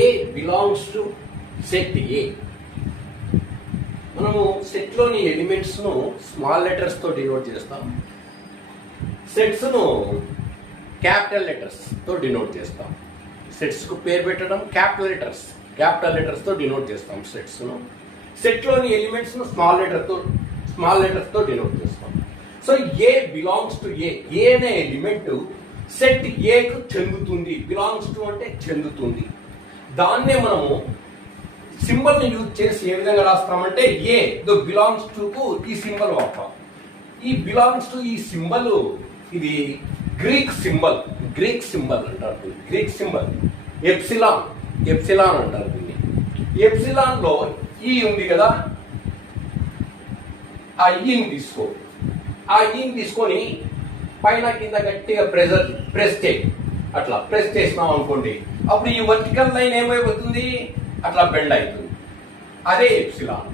A belongs to set ఏ. మనము సెట్లోని ఎలిమెంట్స్ను small లెటర్స్తో denote చేస్తాం, సెట్స్ను capital లెటర్స్తో denote చేస్తాం. సెట్స్కు పేరు పెట్టడం క్యాపిటల్ లెటర్స్తో డినోట్ చేస్తాం సెట్స్ను. సెట్లోని ఎలిమెంట్స్ను స్మాల్ లెటర్స్తో డినోట్ చేస్తాం. సో ఏ బిలాంగ్స్ టు ఏ అనే ఎలిమెంట్ సెట్ ఏకు చెందుతుంది. బిలాంగ్స్ టు అంటే చెందుతుంది. దాన్నే మనము సింబల్ని యూజ్ చేసి ఏ విధంగా రాస్తామంటే ఏ బిలాంగ్స్ టుకు ఈ సింబల్ వాడతాం. ఈ బిలాంగ్స్ టు ఈ సింబల్ ఇది గ్రీక్ సింబల్ అంటారు. గ్రీక్ సింబల్ ఎప్సిలాన్ అంటారు దీన్ని. ఎప్సిలాన్ లో ఈ ఉంది కదా, ఆ ఈని తీసుకొని పైన కింద గట్టిగా ప్రెస్ చేయి. అట్లా ప్రెస్ చేసినాం అనుకోండి, అప్పుడు ఈ వర్టికల్ లైన్ ఏమైపోతుంది, అట్లా బెండ్ అవుతుంది. అదే ఎప్సిలాన్.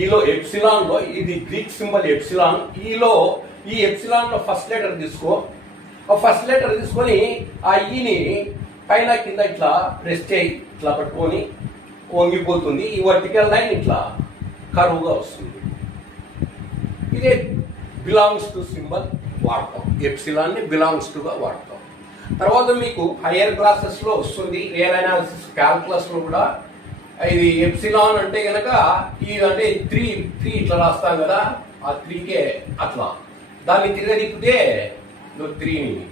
ఈలో ఎప్సిలాన్ లో ఇది గ్రీక్ సింబల్ ఎప్సిలాన్. ఈ ఎప్సిలాన్ లో ఫస్ట్ లెటర్ తీసుకో. ఆ ఫస్ట్ లెటర్ తీసుకొని ఆ ఈని పైన కింద ఇట్లా ప్రెస్ చేయి. ఇట్లా పట్టుకొని వంగిపోతుంది. ఈ వర్టికల్ లైన్ ఇట్లా కరువుగా వస్తుంది. ఇదే బిలాంగ్స్ టు సింబల్ వాడతాం. ఎప్సిలాన్ ని బిలాంగ్స్ టుగా వాడతాం. తర్వాత మీకు హయ్యర్ క్లాసెస్ లో వస్తుంది, రియల్ అనాలిసిస్ క్యాల్కులస్ లో కూడా. ఇది ఎప్సిలాన్ అంటే కనుక ఇది అంటే త్రీ ఇట్లా రాస్తాం కదా, ఆ 3కే అట్లా దాన్ని తిరిగితే 3ని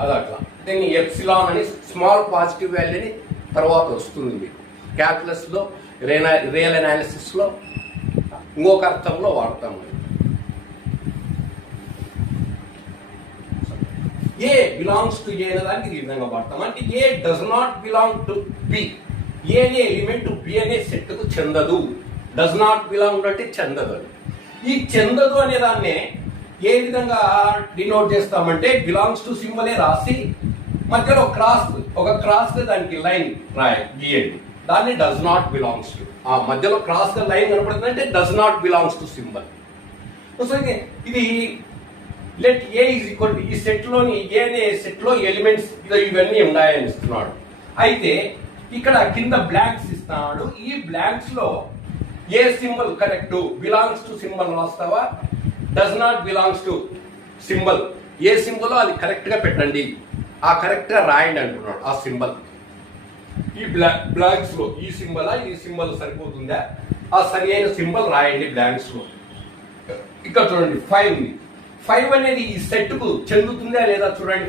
అది అట్లా. దీన్ని ఎప్సిలాన్ అని స్మాల్ పాజిటివ్ వాల్యూని తర్వాత వస్తుంది మీకు. క్యాల్కులస్ లో రియల్ అనాలిసిస్ లో ఇంకొక అర్థంలో వాడతాం. ఏ బిలాంగ్స్ టు ఏ అనే దానికి ఈ విధంగా వాడతాం. అంటే A does not belong to B. A అనే ఎలిమెంట్ బి అనే సెట్ కు చెందదు. డస్ నాట్ బిలాంగ్ అంటే చెందదు. ఈ చెందదు అనే దాన్నే ఏ విధంగా డినోట్ చేస్తామంటే బిలాంగ్స్ టు సింబలే రాసి మధ్యలో ఒక క్రాస్ దానికి లైన్ గీయండి. దాన్ని డస్ నాట్ బిలాంగ్స్ టు. ఆ మధ్యలో క్రాస్ గా లైన్ కనపడుతుంది అంటే does not belongs to symbol. ఇది let A is equal to ఈ సెట్ లోని ఏ అనే సెట్ లో ఎలిమెంట్స్ ఇవన్నీ ఉన్నాయని ఇస్తున్నాడు. అయితే ఇక్కడ కింద బ్లాంక్స్ ఇస్తున్నాడు. ఈ బ్లాంక్స్ లో ఏ symbol correct, belongs to symbol రాస్తావా, does not belongs to symbol ఏ సింబల్ అది కరెక్ట్ గా పెట్టండి, ఆ కరెక్ట్ గా రాయండి అంటున్నాడు. ఆ సింబల్ ఈ బ్లాంక్స్ లో ఈ సింబల్ సరిపోతుందా, ఆ సరి అయిన సింబల్ రాయండి బ్లాంక్స్ లో. ఇక్కడ చూడండి 5 ఉంది. 5 అనేది ఈ సెట్ కు చెందుతుందా లేదా చూడండి.